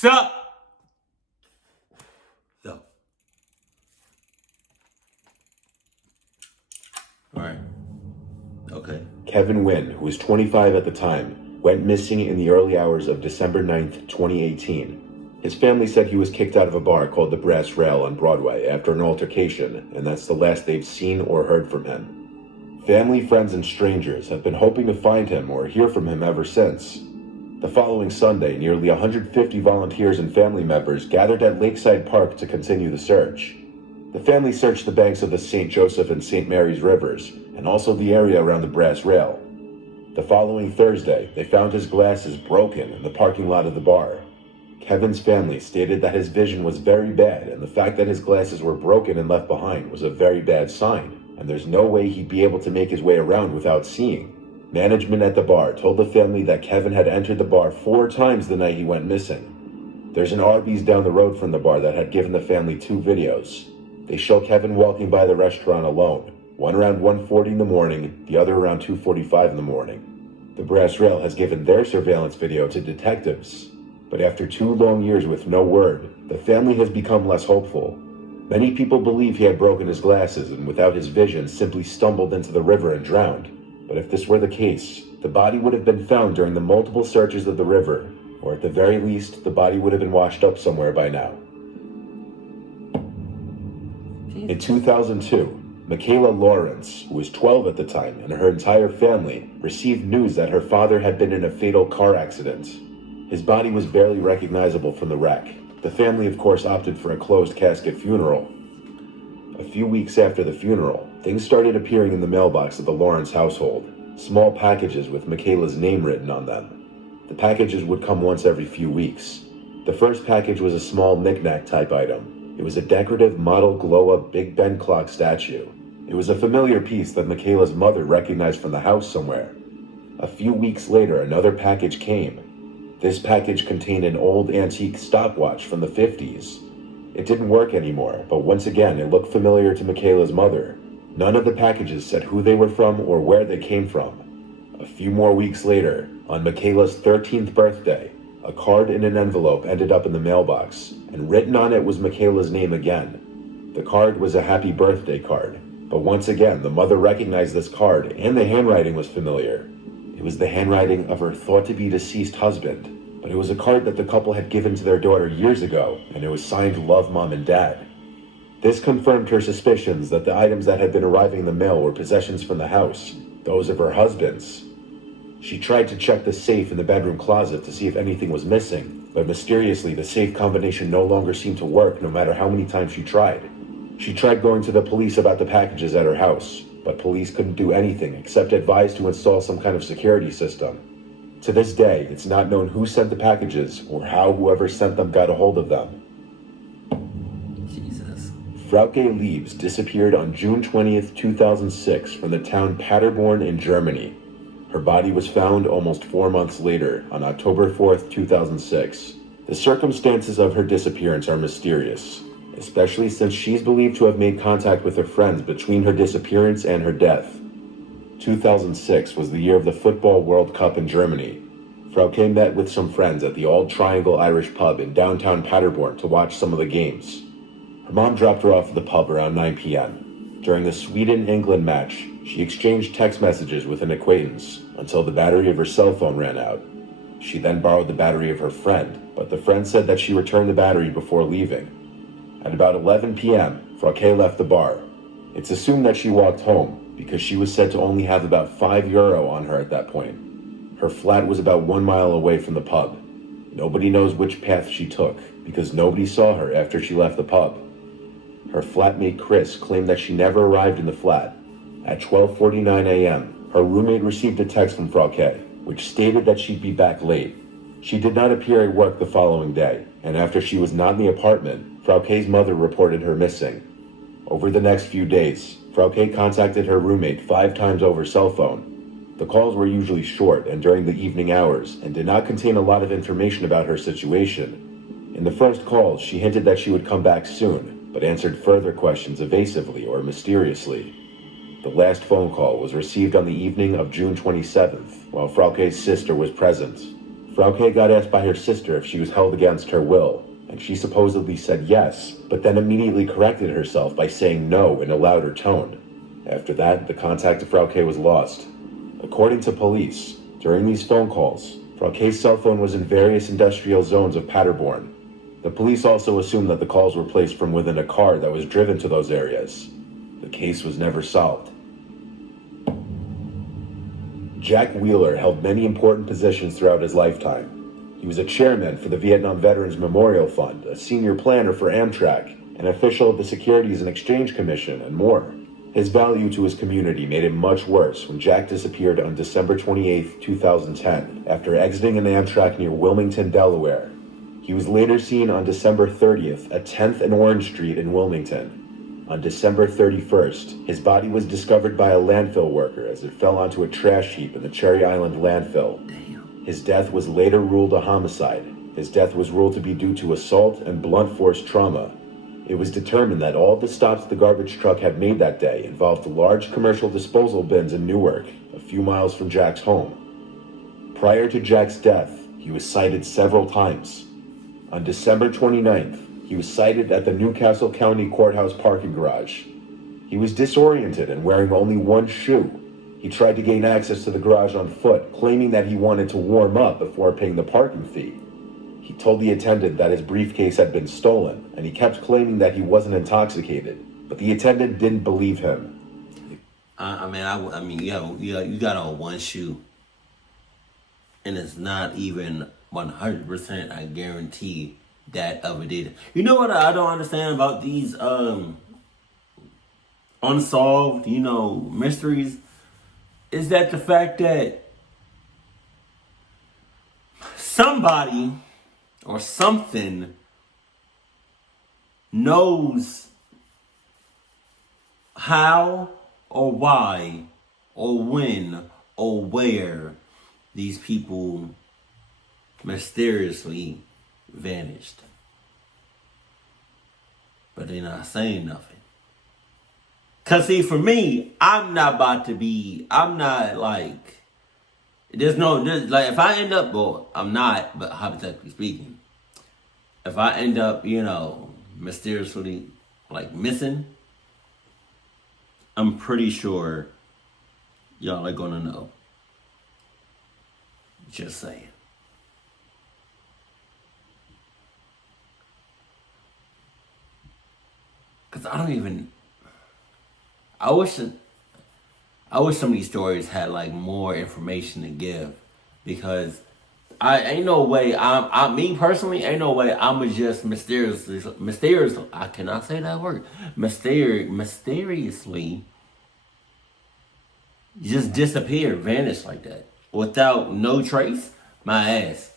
Sup? So. Alright. Okay. Kevin Wynn, who was 25 at the time, went missing in the early hours of December 9th, 2018. His family said he was kicked out of a bar called the Brass Rail on Broadway after an altercation, and that's the last they've seen or heard from him. Family, friends, and strangers have been hoping to find him or hear from him ever since. The following Sunday, nearly 150 volunteers and family members gathered at Lakeside Park to continue the search. The family searched the banks of the St. Joseph and St. Mary's rivers, and also the area around the Brass Rail. The following Thursday, they found his glasses broken in the parking lot of the bar. Kevin's family stated that his vision was very bad, and the fact that his glasses were broken and left behind was a very bad sign, and there's no way he'd be able to make his way around without seeing. Management at the bar told the family that Kevin had entered the bar 4 times the night he went missing. There's an Arby's down the road from the bar that had given the family 2 videos. They show Kevin walking by the restaurant alone, one around 1:40 in the morning, the other around 2:45 in the morning. The Brass Rail has given their surveillance video to detectives, but after 2 long years with no word, the family has become less hopeful. Many people believe he had broken his glasses and without his vision simply stumbled into the river and drowned. But if this were the case, the body would have been found during the multiple searches of the river, or at the very least, the body would have been washed up somewhere by now. In 2002, Michaela Lawrence, who was 12 at the time, and her entire family received news that her father had been in a fatal car accident. His body was barely recognizable from the wreck. The family, of course, opted for a closed casket funeral. A few weeks after the funeral, things started appearing in the mailbox of the Lawrence household. Small packages with Michaela's name written on them. The packages would come once every few weeks. The first package was a small knick-knack type item. It was a decorative model glow-up Big Ben clock statue. It was a familiar piece that Michaela's mother recognized from the house somewhere. A few weeks later, another package came. This package contained an old antique stopwatch from the 50s. It didn't work anymore, but once again, it looked familiar to Michaela's mother. None of the packages said who they were from or where they came from. A few more weeks later, on Michaela's 13th birthday, a card in an envelope ended up in the mailbox, and written on it was Michaela's name again. The card was a happy birthday card, but once again, the mother recognized this card, and the handwriting was familiar. It was the handwriting of her thought-to-be-deceased husband, but it was a card that the couple had given to their daughter years ago, and it was signed Love, Mom, and Dad. This confirmed her suspicions that the items that had been arriving in the mail were possessions from the house, those of her husband's. She tried to check the safe in the bedroom closet to see if anything was missing, but mysteriously the safe combination no longer seemed to work no matter how many times she tried. She tried going to the police about the packages at her house, but police couldn't do anything except advise to install some kind of security system. To this day, it's not known who sent the packages or how whoever sent them got a hold of them. Jesus. Frauke Liebs disappeared on June 20th, 2006 from the town Paderborn in Germany. Her body was found almost 4 months later, on October 4th, 2006. The circumstances of her disappearance are mysterious, especially since she's believed to have made contact with her friends between her disappearance and her death. 2006 was the year of the Football World Cup in Germany. Frauke met with some friends at the Old Triangle Irish pub in downtown Paderborn to watch some of the games. Her mom dropped her off at the pub around 9 p.m. During the Sweden-England match, she exchanged text messages with an acquaintance until the battery of her cell phone ran out. She then borrowed the battery of her friend, but the friend said that she returned the battery before leaving. At about 11 p.m., Frauke left the bar. It's assumed that she walked home because she was said to only have about €5 on her at that point. Her flat was about 1 mile away from the pub. Nobody knows which path she took because nobody saw her after she left the pub. Her flatmate Chris claimed that she never arrived in the flat. At 12:49 a.m., her roommate received a text from Frauke, which stated that she'd be back late. She did not appear at work the following day, and after she was not in the apartment, Frauke's mother reported her missing. Over the next few days, Frauke contacted her roommate 5 times over cell phone. The calls were usually short and during the evening hours, and did not contain a lot of information about her situation. In the first calls, she hinted that she would come back soon, but answered further questions evasively or mysteriously. The last phone call was received on the evening of June 27th, while Frauke's sister was present. Frauke got asked by her sister if she was held against her will, and she supposedly said yes, but then immediately corrected herself by saying no in a louder tone. After that, the contact of Frauke was lost. According to police, during these phone calls, Frauke's cell phone was in various industrial zones of Paderborn. The police also assumed that the calls were placed from within a car that was driven to those areas. The case was never solved. Jack Wheeler held many important positions throughout his lifetime. He was a chairman for the Vietnam Veterans Memorial Fund, a senior planner for Amtrak, an official of the Securities and Exchange Commission, and more. His value to his community made it much worse when Jack disappeared on December 28, 2010, after exiting an Amtrak near Wilmington, Delaware. He was later seen on December 30th at 10th and Orange Street in Wilmington. On December 31st, his body was discovered by a landfill worker as it fell onto a trash heap in the Cherry Island landfill. His death was later ruled a homicide. His death was ruled to be due to assault and blunt force trauma. It was determined that all of the stops the garbage truck had made that day involved large commercial disposal bins in Newark, a few miles from Jack's home. Prior to Jack's death, he was cited several times. On December 29th, he was cited at the Newcastle County Courthouse parking garage. He was disoriented and wearing only one shoe. He tried to gain access to the garage on foot, claiming that he wanted to warm up before paying the parking fee. He told the attendant that his briefcase had been stolen, and he kept claiming that he wasn't intoxicated, but the attendant didn't believe him. You got on one shoe, and it's not even 100%, I guarantee, that of it is. You know what I don't understand about these unsolved, mysteries, is that the fact that somebody or something knows how or why or when or where these people mysteriously vanished. But they're not saying nothing. Cause see, for me, I'm not like, if I end up, well, I'm not, but hypothetically speaking, if I end up, mysteriously, like, missing, I'm pretty sure y'all are gonna know. Just saying. Cause I wish some of these stories had like more information to give, because I ain't no way me personally ain't no way I'ma just mysteriously I cannot say that word mysteriously just disappear, vanish like that without no trace. My ass.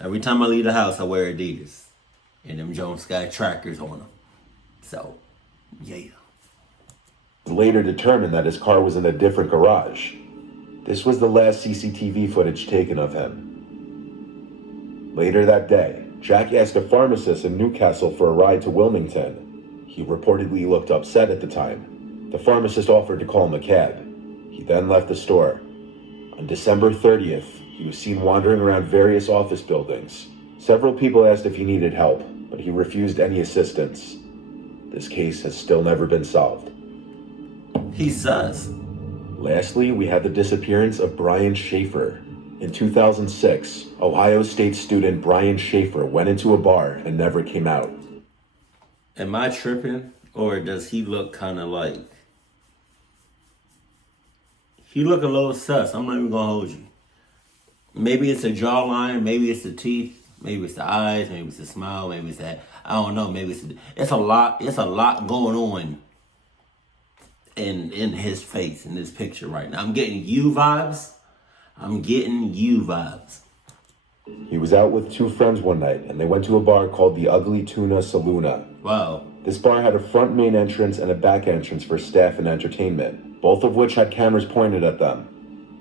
Every time I leave the house, I wear Adidas, and them Jones got trackers on them. So, yeah. Later determined that his car was in a different garage. This was the last CCTV footage taken of him. Later that day, Jack asked a pharmacist in Newcastle for a ride to Wilmington. He reportedly looked upset at the time. The pharmacist offered to call him a cab. He then left the store. On December 30th, he was seen wandering around various office buildings. Several people asked if he needed help, but he refused any assistance. This case has still never been solved. He's sus. Lastly, we had the disappearance of Brian Shaffer. In 2006, Ohio State student Brian Shaffer went into a bar and never came out. Am I tripping? Or does he look kind of like... He look a little sus. I'm not even going to hold you. Maybe it's a jawline. Maybe it's the teeth. Maybe it's the eyes. Maybe it's the smile. Maybe it's that... I don't know. Maybe it's a lot going on in his face, in this picture right now. I'm getting you vibes. He was out with two friends one night, and they went to a bar called the Ugly Tuna Saloona. Wow. This bar had a front main entrance and a back entrance for staff and entertainment, both of which had cameras pointed at them.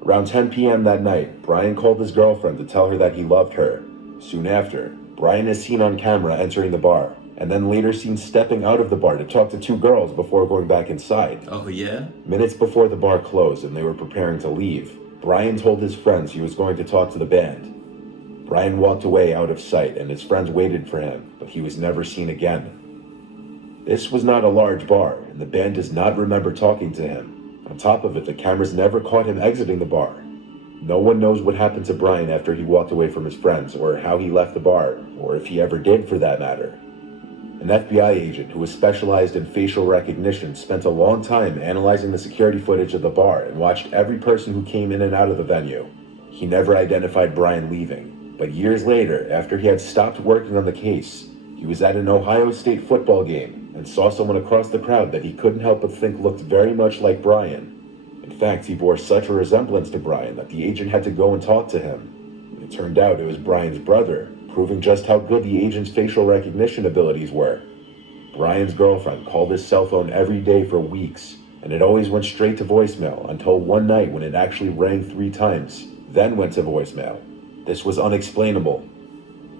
Around 10 p.m. that night, Brian called his girlfriend to tell her that he loved her. Soon after, Brian is seen on camera entering the bar, and then later seen stepping out of the bar to talk to two girls before going back inside. Oh, yeah? Minutes before the bar closed and they were preparing to leave, Brian told his friends he was going to talk to the band. Brian walked away out of sight and his friends waited for him, but he was never seen again. This was not a large bar, and the band does not remember talking to him. On top of it, the cameras never caught him exiting the bar. No one knows what happened to Brian after he walked away from his friends, or how he left the bar, or if he ever did for that matter. An FBI agent who was specialized in facial recognition spent a long time analyzing the security footage of the bar and watched every person who came in and out of the venue. He never identified Brian leaving, but years later, after he had stopped working on the case, he was at an Ohio State football game and saw someone across the crowd that he couldn't help but think looked very much like Brian. In fact, he bore such a resemblance to Brian that the agent had to go and talk to him. It turned out it was Brian's brother, proving just how good the agent's facial recognition abilities were. Brian's girlfriend called his cell phone every day for weeks, and it always went straight to voicemail until one night when it actually rang 3 times, then went to voicemail. This was unexplainable.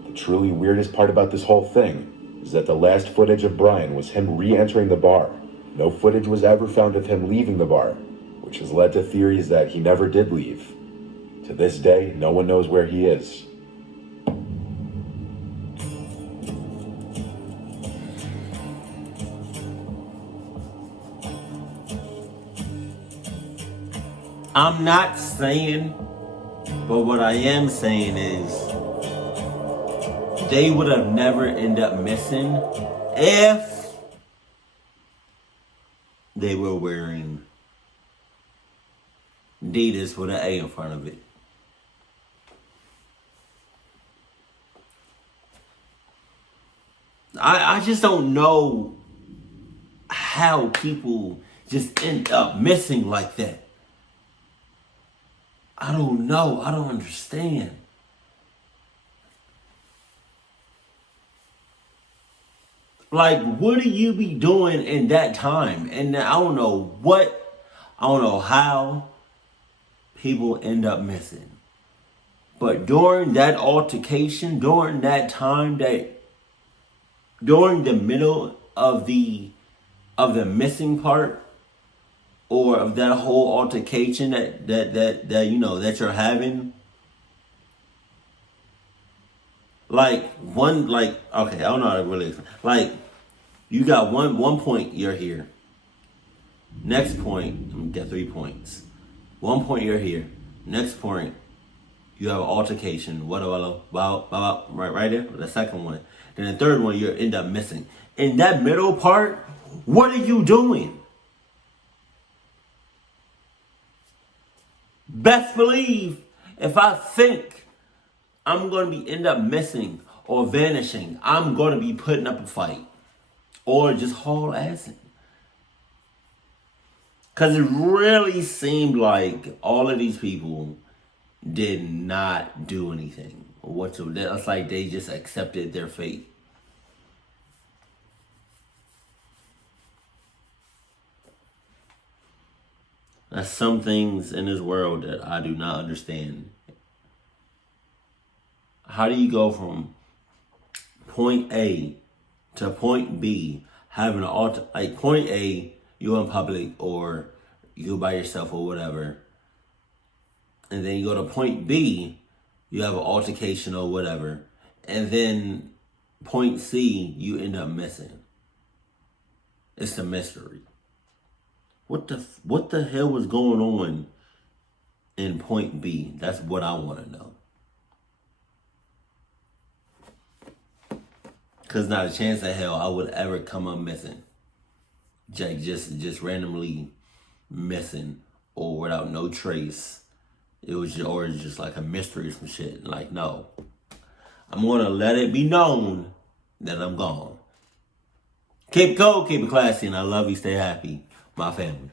The truly weirdest part about this whole thing is that the last footage of Brian was him re-entering the bar. No footage was ever found of him leaving the bar, which has led to theories that he never did leave. To this day, no one knows where he is. I'm not saying, but what I am saying is they would have never ended up missing if they were wearing Adidas with an A in front of it. I just don't know how people just end up missing like that. I don't know. I don't understand. Like, what do you be doing in that time? And I don't know how people end up missing. But during that altercation, during that time, during the middle of the missing part, or of that whole altercation that you know that you're having, okay, I don't know how to really explain. Like, you got one point, you're here. Next point, you get 3 points. 1 point, you're here. Next point, you have an altercation. Right there. The second one. Then the third one, you end up missing. In that middle part, what are you doing? Best believe, if I think I'm going to end up missing or vanishing, I'm going to be putting up a fight or just haul assing. Because it really seemed like all of these people did not do anything whatsoever. It's like they just accepted their fate. There's some things in this world that I do not understand. How do you go from point A to point B, having like point A, you're in public or you by yourself or whatever, and then you go to point B, you have an altercation or whatever, and then point C, you end up missing. It's a mystery. What the hell was going on in point B? That's what I want to know. Cause not a chance in hell I would ever come up missing. Just randomly missing or without no trace. It was just like a mystery or some shit. Like, no. I'm gonna let it be known that I'm gone. Keep it cold, keep it classy, and I love you, stay happy. My family.